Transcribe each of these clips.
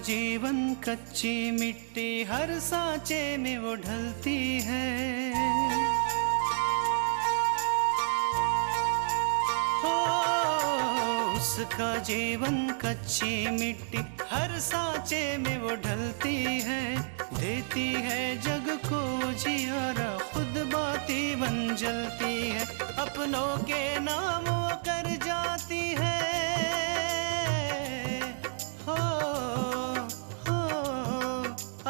जीवन कच्ची मिट्टी, हर सांचे में वो ढलती है। हो उसका जीवन कच्ची मिट्टी, हर सांचे में वो ढलती है। देती है जग को जियारा, खुद बाती बन जलती है। अपनों के नाम वो कर जाती है।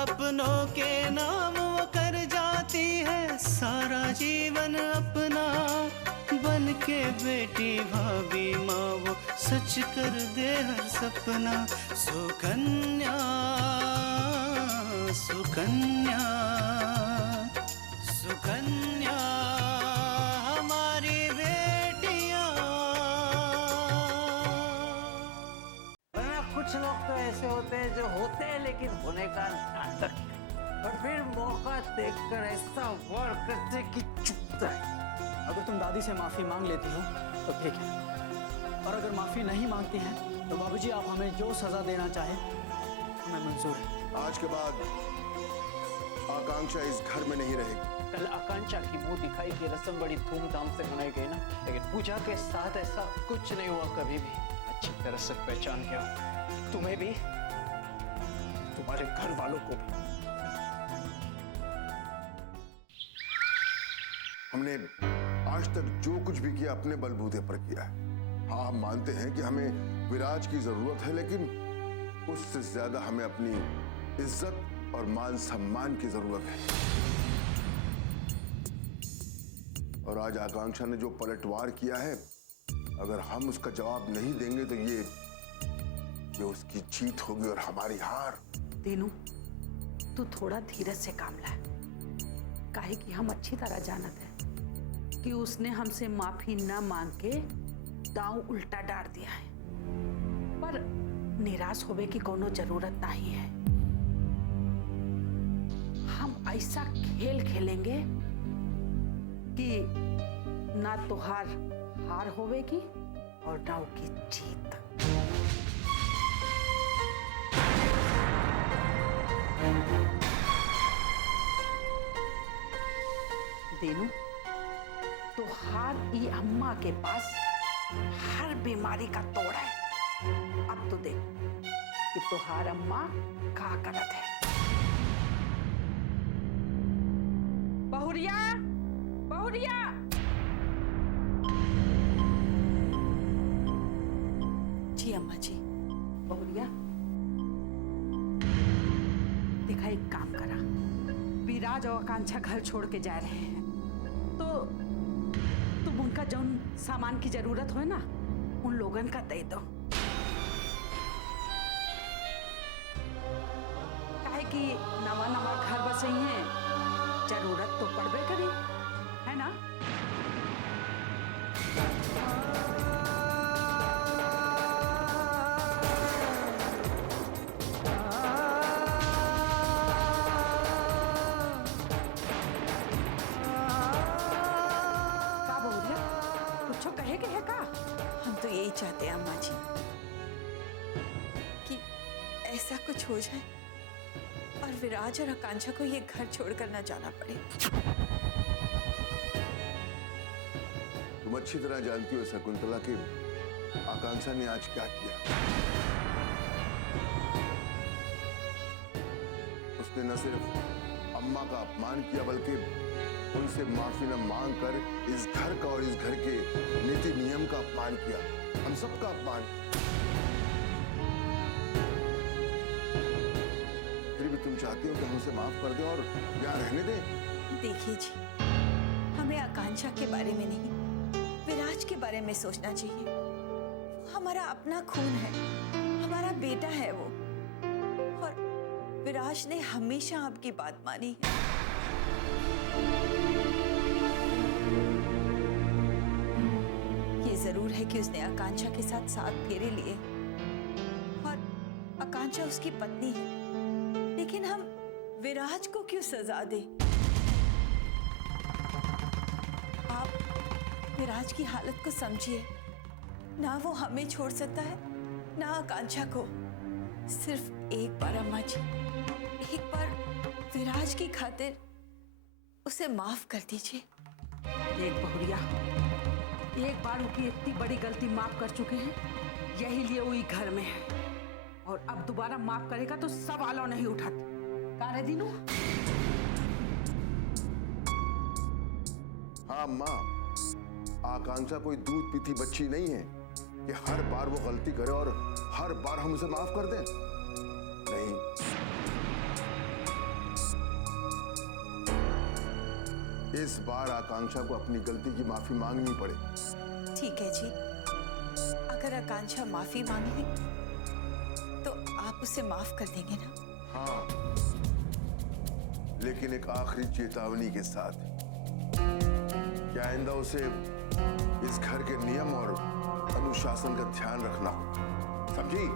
अपनों के नाम वो कर जाती है। सारा जीवन अपना बन के बेटी भाभी माँ वो सच कर दे हर सपना। सुकन्या सुकन्या सुकन्या हमारी बेटियां। कुछ लोग तो ऐसे होते हैं जो होते हैं लेकिन होने का नाटक है, और फिर मौका देखकर ऐसा वार करते कि चुपता है। अगर तुम दादी से माफी मांग लेती हो तो ठीक है, और अगर माफी नहीं मांगती हैं तो बाबूजी आप हमें जो सजा देना चाहे हमें मंजूर है। आज के बाद आकांक्षा इस घर में नहीं रहेगी। कल आकांक्षा की मुंह दिखाई की रस्म बड़ी धूमधाम से मनाई गई ना, लेकिन पूजा के साथ ऐसा कुछ नहीं हुआ कभी भी। अच्छी तरह से पहचान गया, तुम्हें भी, तुम्हारे घर वालों को भी। हमने आज तक जो कुछ भी किया अपने बलबूते पर किया है। हाँ, हम मानते हैं कि हमें विराज की जरूरत है, लेकिन उससे ज्यादा हमें अपनी इज्जत और मान सम्मान की जरूरत है। और आज आकांक्षा ने जो पलटवार किया है, अगर हम उसका जवाब नहीं देंगे तो ये उसकी जीत होगी और हमारी हार। दीनू, तू थोड़ा धीरज से काम ला। काहे कि हम अच्छी तरह जानत है कि उसने हमसे माफी न मांग के दांव उल्टा डाल दिया है, पर निराश होवे की कोनो जरूरत नहीं है। हम ऐसा खेल खेलेंगे कि ना तुहार हार होवेगी और ना की जीत। देनू, तुहार ई अम्मा के पास हर बीमारी का तोड़ है। अब तो देख कि तुहार अम्मा क्या करत है। बहुरिया, बहुरिया, जी अम्मा जी। बहुरिया, देखा एक काम करा, विराज और आकांक्षा घर छोड़ के जा रहे हैं, तो तुम उनका जौन सामान की जरूरत हो ना उन लोगन का दे दो। काहे कि नवा नवा घर बसे हैं, जरूरत तो पड़बे करी, है ना? यही चाहते हैं अम्मा जी कि ऐसा कुछ हो जाए और विराज और आकांक्षा को ये घर छोड़कर ना जाना पड़े। तुम अच्छी तरह जानती हो शकुंतला कि आकांक्षा ने आज क्या किया। उसने न सिर्फ अम्मा का अपमान किया बल्कि उनसे माफी न मांग कर इस घर का और इस घर के नीति नियम का अपमान किया, हम सबका अपमान। फिर भी तुम चाहती हो कि हम उसे माफ कर दें और यहाँ रहने दें? देखिए जी, हमें आकांक्षा के बारे में नहीं, विराज के बारे में सोचना चाहिए। वो हमारा अपना खून है, हमारा बेटा है वो, और विराज ने हमेशा आपकी बात मानी है। ये जरूर है कि उसने आकांक्षा के साथ 7 फेरे लिए और आकांक्षा उसकी पत्नी है, लेकिन हम विराज को क्यों सजा दें? आप विराज की हालत को समझिए, ना वो हमें छोड़ सकता है ना आकांक्षा को। सिर्फ एक बार अम्मा जी, एक बार विराज की खातिर उसे माफ कर दीजिए। देख बहुरिया, एक बार उसकी इतनी बड़ी गलती माफ कर चुके हैं, यही लिए वही घर में है, और अब दोबारा माफ करेगा तो सवालों नहीं उठाते। का रे दीनू? हाँ माँ, आकांक्षा कोई दूध पीती बच्ची नहीं है कि हर बार वो गलती करे और हर बार हम उसे माफ कर दें। नहीं, इस बार आकांक्षा को अपनी गलती की माफी मांगनी पड़े। ठीक है जी, अगर आकांक्षा माफी मांगे तो आप उसे माफ कर देंगे ना? हाँ, लेकिन एक आखिरी चेतावनी के साथ कि आइंदा उसे इस घर के नियम और अनुशासन का ध्यान रखना हो, समझी?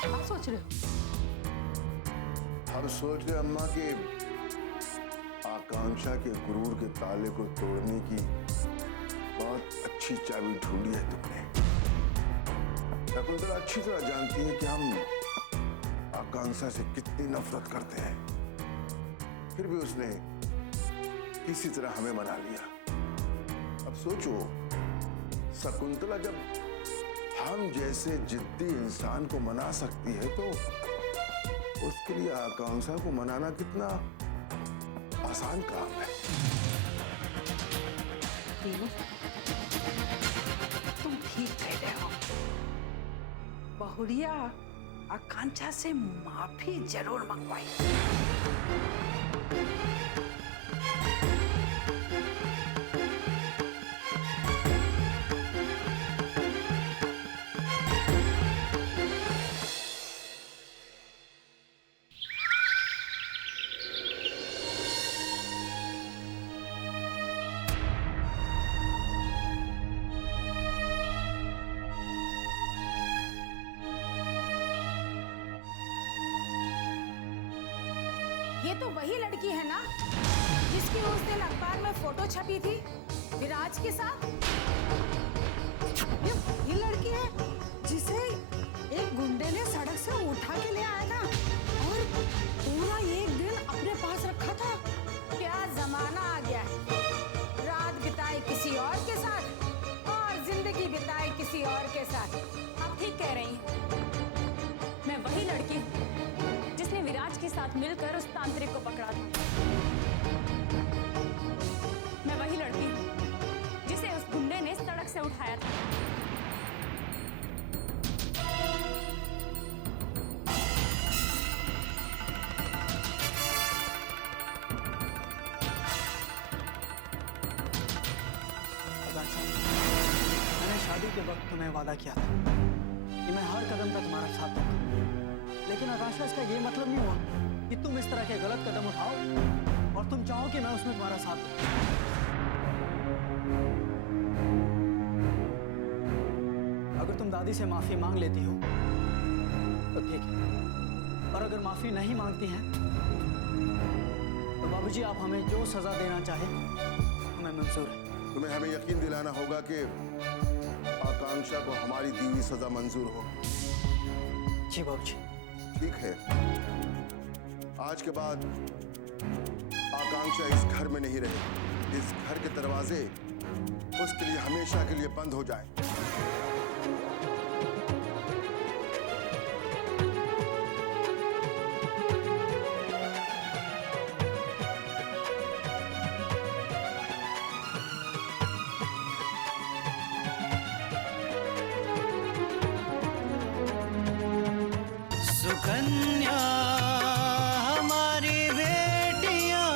क्या सोच रहे हो? हम सोच रहे अम्मा कि आकांक्षा के गुरूर के ताले को तोड़ने की बहुत अच्छी चाबी ढूंढी है तुमने। शकुंतला अच्छी तरह जानती है कि हम आकांक्षा से कितनी नफरत करते हैं, फिर भी उसने किसी तरह हमें मना लिया। अब सोचो, शकुंतला जब हम जैसे जिद्दी इंसान को मना सकती है तो उसके लिए आकांक्षा को मनाना कितना आसान काम है। दीनू, तुम ठीक कह रहे हो। बहुरिया आकांक्षा से माफी जरूर मंगवाई। ये तो वही लड़की है ना जिसकी उस दिन अखबार में फोटो छपी थी विराज के साथ? ये लड़की है जिसे एक गुंडे ने सड़क से उठा के ले आया था और पूरा एक दिन अपने पास रखा था। क्या जमाना आ गया है, रात बिताई किसी और के साथ और जिंदगी बिताई किसी और के साथ। आप ठीक कह रही हैं, मैं वही लड़की हूँ जिसने विराज के साथ मिलकर उस तांत्रिक को पकड़ा था। मैं वही लड़की हूँ जिसे उस गुंडे ने सड़क से उठाया था। मैंने शादी के वक्त तुम्हें वादा किया था कि मैं हर कदम पर तुम्हारा साथ दूंगा, लेकिन आकांक्षा इसका ये मतलब नहीं हुआ कि तुम इस तरह के गलत कदम उठाओ और तुम चाहो कि मैं उसमें तुम्हारा साथ दूं। अगर तुम दादी से माफी मांग लेती हो तो ठीक है, और अगर माफी नहीं मांगती हैं तो बाबूजी आप हमें जो सजा देना चाहे हमें मंजूर है। तुम्हें हमें यकीन दिलाना होगा कि आकांक्षा को हमारी दी हुई सजा मंजूर हो। जी बाबूजी। ठीक है, आज के बाद आकांक्षा इस घर में नहीं रहे। इस घर के दरवाजे उसके लिए हमेशा के लिए बंद हो जाएं। सुकन्या हमारी बेटियां,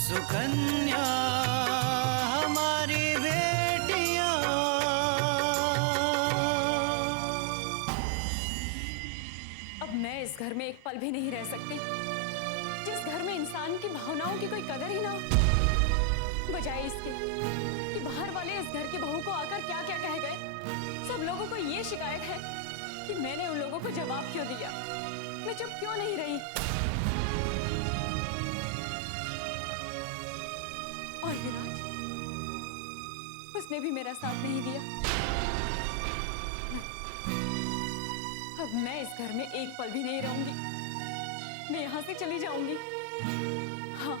सुकन्या हमारी बेटियां अब मैं इस घर में एक पल भी नहीं रह सकती जिस घर में इंसान की भावनाओं की कोई कदर ही ना हो। बजाय इसके कि बाहर वाले इस घर की बहू को आकर क्या क्या कह गए, सब लोगों को ये शिकायत है कि मैंने उन लोगों को जवाब क्यों दिया, मैं चुप क्यों नहीं रही। और विराज, उसने भी मेरा साथ नहीं दिया। अब मैं इस घर में एक पल भी नहीं रहूंगी, मैं यहां से चली जाऊंगी। हाँ,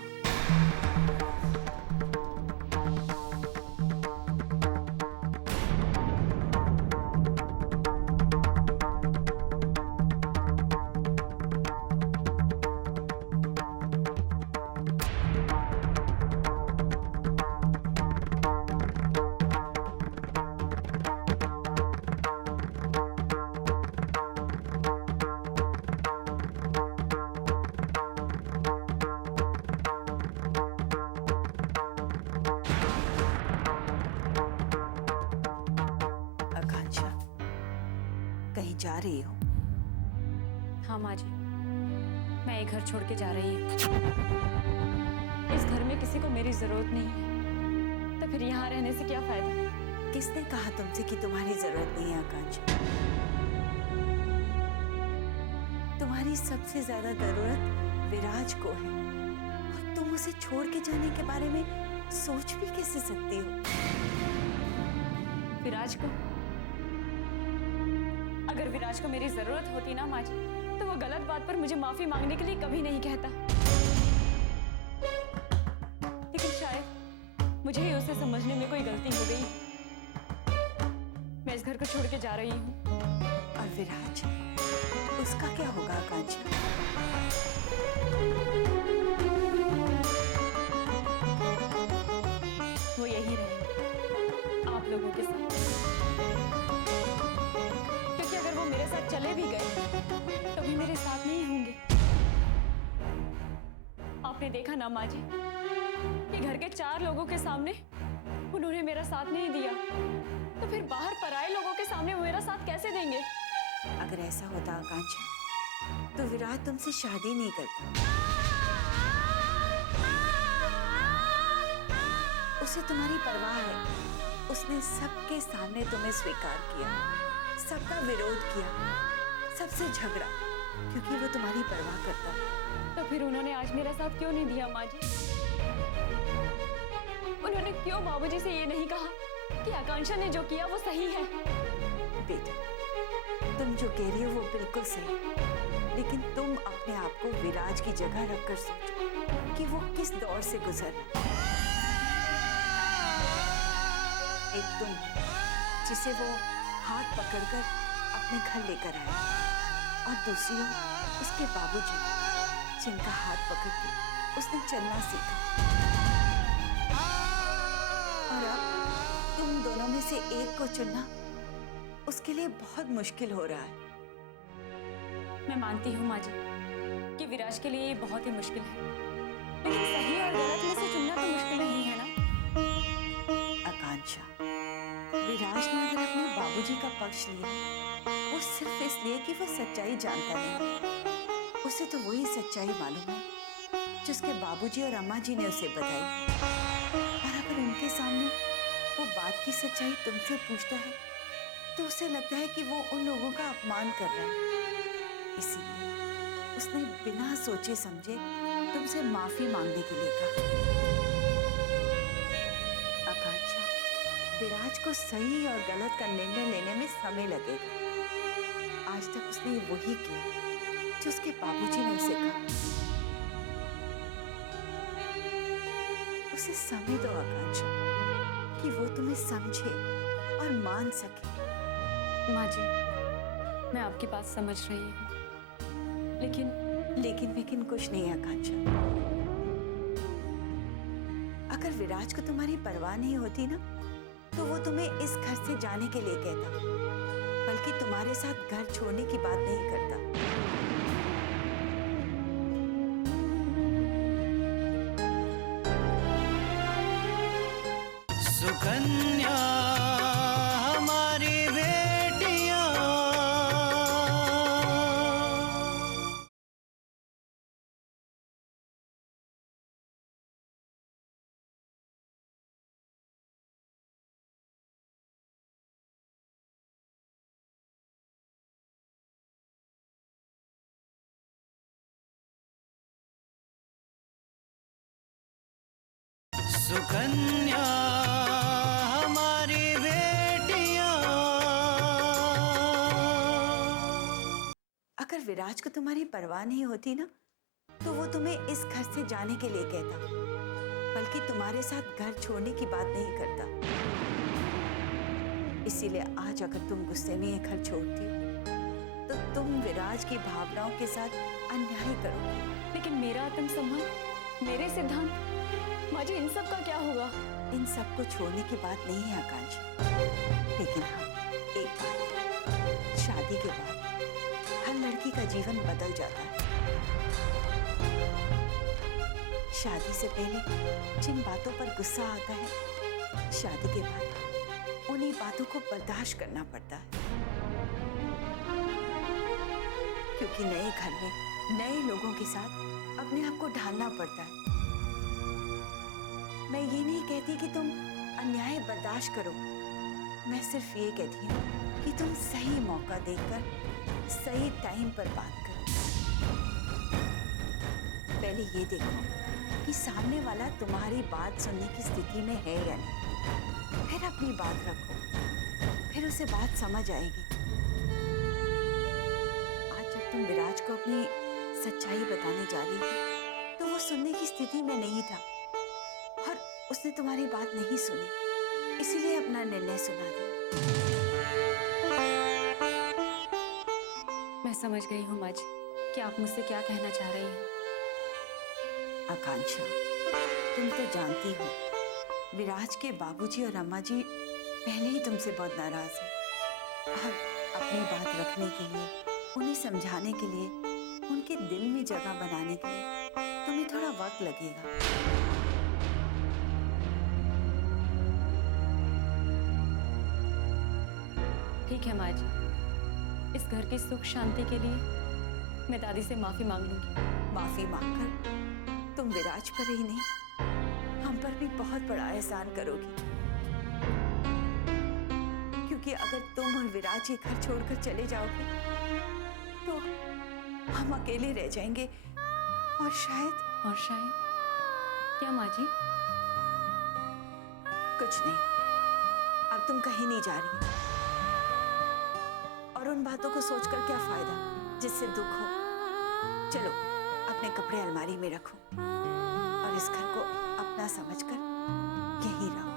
कहीं जा रही हो? हाँ माँ जी, मैं ये घर छोड़ के जा रही हूँ। इस घर में किसी को मेरी जरूरत नहीं है, तो फिर यहाँ रहने से क्या फायदा? किसने कहा तुमसे कि तुम्हारी जरूरत नहीं है आकांक्षा? तुम्हारी सबसे ज्यादा जरूरत विराज को है और तुम उसे छोड़ के जाने के बारे में सोच भी कैसे सकती हो? विराज को? अगर विराज को मेरी जरूरत होती ना माँ जी, तो वो गलत बात पर मुझे माफी मांगने के लिए कभी नहीं कहता। लेकिन शायद मुझे ही उसे समझने में कोई गलती हो गई। मैं इस घर को छोड़ के जा रही हूँ। और विराज, उसका क्या होगा आकांक्षा? वो यही रहेंगे आप लोगों के साथ, क्योंकि अगर वो मेरे साथ चले भी गए तो भी मेरे साथ नहीं होंगे। आपने देखा ना माँ जी कि घर के 4 लोगों के सामने उन्होंने मेरा साथ नहीं दिया, तो फिर बाहर पराए लोगों के सामने वो मेरा साथ कैसे देंगे? अगर ऐसा होता आकांक्षा, तो विराट तुमसे शादी नहीं करता। उसे तुम्हारी परवाह है। उसने सबके सामने तुम्हें स्वीकार किया, सबका विरोध किया, सबसे झगड़ा, क्योंकि वो तुम्हारी परवाह करता है। तो फिर उन्होंने आज मेरा साथ क्यों नहीं दिया माँ जी? उन्होंने क्यों बाबूजी से ये नहीं कहा कि आकांक्षा ने जो किया वो सही है? बेटा, तुम जो कह रही हो वो बिल्कुल सही, लेकिन तुम अपने आप को विराज की जगह रखकर सोचो कि वो किस दौर से गुजर रहा है। एक तुम जिसे वो हाथ पकड़कर अपने घर लेकर आया, और दूसरी हो उसके बाबूजी जिनका हाथ पकड़ के उसने चलना सीखा। और अब तुम दोनों में से एक को चुनना उसके लिए बहुत मुश्किल हो रहा है। मैं मानती हूँ माँ जी कि विराज के लिए ये बहुत ही मुश्किल है, लेकिन सही और गलत में से चुनना तो मुश्किल नहीं है ना? आकांक्षा, विराज ने अगर अपने बाबूजी का पक्ष लिया, वो सिर्फ इसलिए कि वो सच्चाई जानता नहीं। उसे तो वही सच्चाई मालूम है जो उसके बाबूजी और अम्मा जी ने उसे बताई। और अगर उनके सामने वो बात की सच्चाई तुमसे पूछता है, तो उसे लगता है कि वो उन लोगों का अपमान कर रहा है। इसीलिए उसने बिना सोचे समझे तुमसे माफी मांगने के लिए कहा। आकांक्षा, विराज को सही और गलत का निर्णय लेने में समय लगेगा। आज तक उसने वही किया जो उसके बाबूजी ने उसे कहा। उसे समय दो आकांक्षा, कि वो तुम्हें समझे और मान सके। माँ जी, मैं आपकी बात समझ रही हूँ, लेकिन कुछ नहीं आकांक्षा। अगर विराज को तुम्हारी परवाह नहीं होती ना, तो वो तुम्हें इस घर से जाने के लिए कहता, बल्कि तुम्हारे साथ घर छोड़ने की बात नहीं करता। सुकन्या हमारी बेटियां सुकन्या हमारी बेटियां। अगर विराज को तुम्हारी परवाह नहीं होती ना, तो वो तुम्हें इस घर से जाने के लिए कहता, बल्कि तुम्हारे साथ घर छोड़ने की बात नहीं करता। इसीलिए आज अगर तुम गुस्से में ये घर छोड़ती हो, तो तुम विराज की भावनाओं के साथ अन्याय करोगे। लेकिन मेरा आत्मसम्मान, मेरे सिद्धांत, माँ जी, इन सब का क्या होगा? इन सब को छोड़ने की बात नहीं है आकांक्षा, लेकिन हाँ, एक बात, शादी के बाद हर लड़की का जीवन बदल जाता है। शादी से पहले जिन बातों पर गुस्सा आता है, शादी के बाद उन्हीं बातों को बर्दाश्त करना पड़ता है। क्योंकि नए घर में नए लोगों के साथ अपने आप को ढालना पड़ता है। मैं ये नहीं कहती कि तुम अन्याय बर्दाश्त करो, मैं सिर्फ ये कहती हूँ कि तुम सही मौका देखकर सही टाइम पर बात करो। पहले ये देखो कि सामने वाला तुम्हारी बात सुनने की स्थिति में है या नहीं, फिर अपनी बात रखो, फिर उसे बात समझ आएगी। आज जब तुम विराज को अपनी सच्चाई बताने जा रही थी, तो वो सुनने की स्थिति में नहीं था और उसने तुम्हारी बात नहीं सुनी, इसीलिए अपना निर्णय सुना दिया। मैं समझ गई हूँ माँ जी कि आप मुझसे क्या कहना चाह रही हैं। आकांक्षा, तुम तो जानती हो विराज के बाबूजी और अम्मा जी पहले ही तुमसे बहुत नाराज हैं और अपनी बात रखने के लिए, उन्हें समझाने के लिए, उनके दिल में जगह बनाने के लिए तुम्हें थोड़ा वक्त लगेगा। ठीक है माँ जी, इस घर की सुख शांति के लिए मैं दादी से माफी मांग लूंगी। माफी मांगकर तुम विराज पर ही नहीं, हम पर भी बहुत बड़ा एहसान करोगी। क्योंकि अगर तुम और विराज ये घर छोड़कर चले जाओगे, तो हम अकेले रह जाएंगे और शायद क्या माँ जी? कुछ नहीं, अब तुम कहीं नहीं जा रही और उन बातों को सोचकर क्या फायदा जिससे दुख हो। चलो अपने कपड़े अलमारी में रखो और इस घर को अपना समझकर यहीं रहो।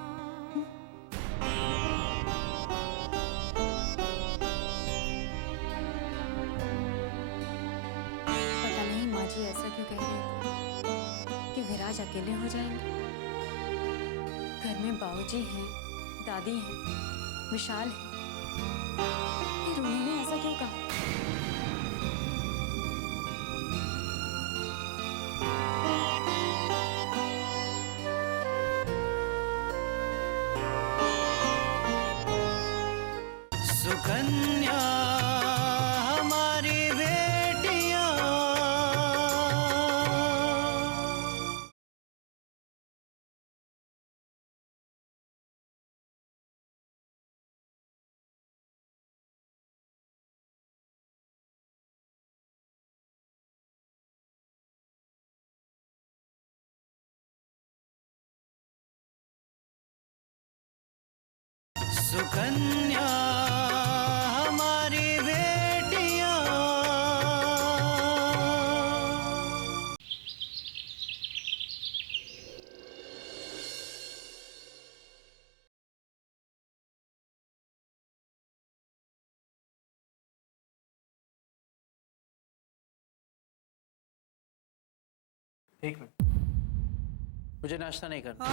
पता नहीं माँ जी ऐसा क्यों कह रही थी कि विराज अकेले हो जाएंगे। घर में बाबूजी हैं, दादी हैं, विशाल है, फिर उन्होंने ऐसा क्यों कहा? सुकन्या हमारी बेटियां। सुकन्या हमारी बेटियां। एक मिनट, मुझे नाश्ता नहीं करना।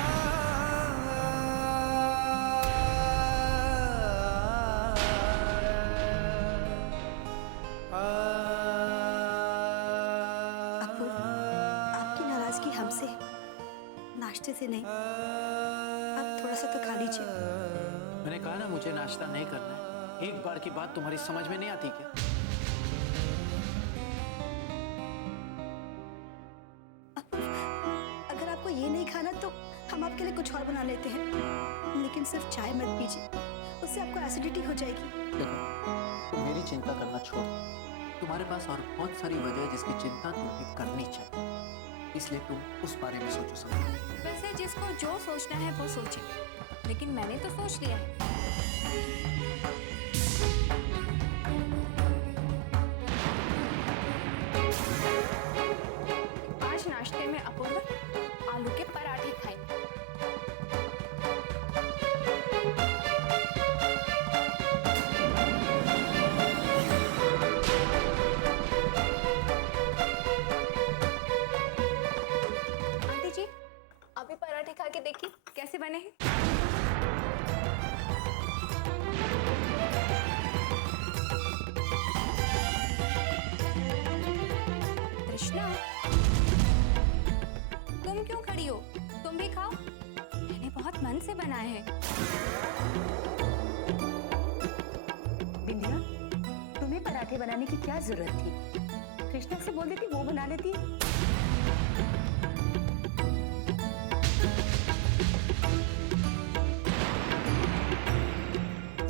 अपूर्व, आपकी नाराजगी हमसे है, नाश्ते से नहीं। आप थोड़ा सा तो खा लीजिए। मैंने कहा ना मुझे नाश्ता नहीं करना है। एक बार की बात तुम्हारी समझ में नहीं आती क्या? अगर आपको ये नहीं खाना तो हम आपके लिए कुछ और बना लेते हैं, लेकिन सिर्फ चाय मत पीजिए, उससे आपको एसिडिटी हो जाएगी। देखो, तुम मेरी चिंता करना छोड़। तुम्हारे पास और बहुत सारी वजह है जिसकी चिंता तुम्हें करनी चाहिए। इसलिए तुम उस बारे में सोचो समझो। वैसे जिसको जो सोचना है वो सोचे, लेकिन मैंने तो सोच लिया है। आज नाश्ते में अपूर्व आलू के पराठे खाएंगे। आंटी जी, अभी पराठे खा के देखिए कैसे बने हैं। कृष्णा, तुम क्यों खड़ी हो? तुम भी खाओ, मैंने बहुत मन से बनाए हैं। बिंदिया, तुम्हें पराठे बनाने की क्या जरूरत थी? कृष्णा से बोल देती, वो बना लेती।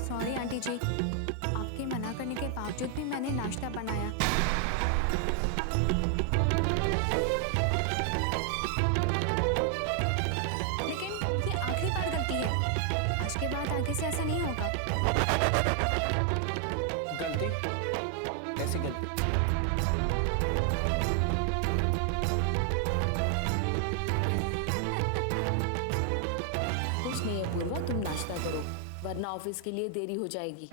सॉरी आंटी जी, आपके मना करने के बावजूद भी मैंने नाश्ता बनाया। लेकिन ये आखिरी बार गलती है, आज के बाद आगे से ऐसा नहीं होगा। गलती? कैसी गलती? कुछ नहीं है पूर्वा, तुम नाश्ता करो वरना ऑफिस के लिए देरी हो जाएगी।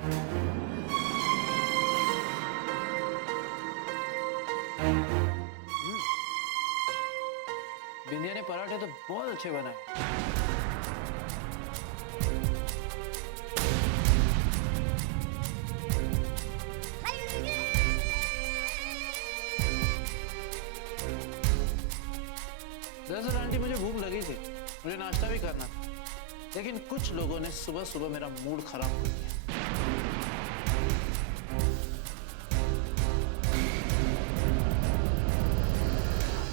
बिंदिया ने पराठे तो बहुत अच्छे बनाए। दरअसल आंटी मुझे भूख लगी थी, मुझे नाश्ता भी करना था, लेकिन कुछ लोगों ने सुबह सुबह मेरा मूड खराब कर दिया।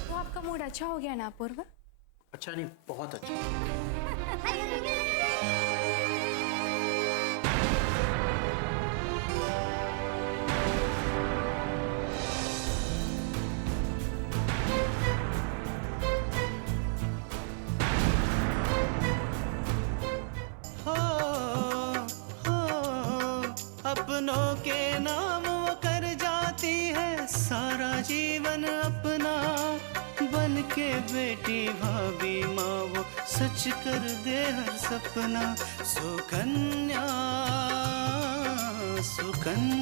तो आपका मूड अच्छा हो गया ना अपूर्व? अच्छा नहीं, बहुत अच्छा। हो अपनों के नाम वो कर जाती है सारा जीवन अपना, बन के बेटी भाभी माँ वो सच कर दे हर सपना। सुकन्या सुकन्या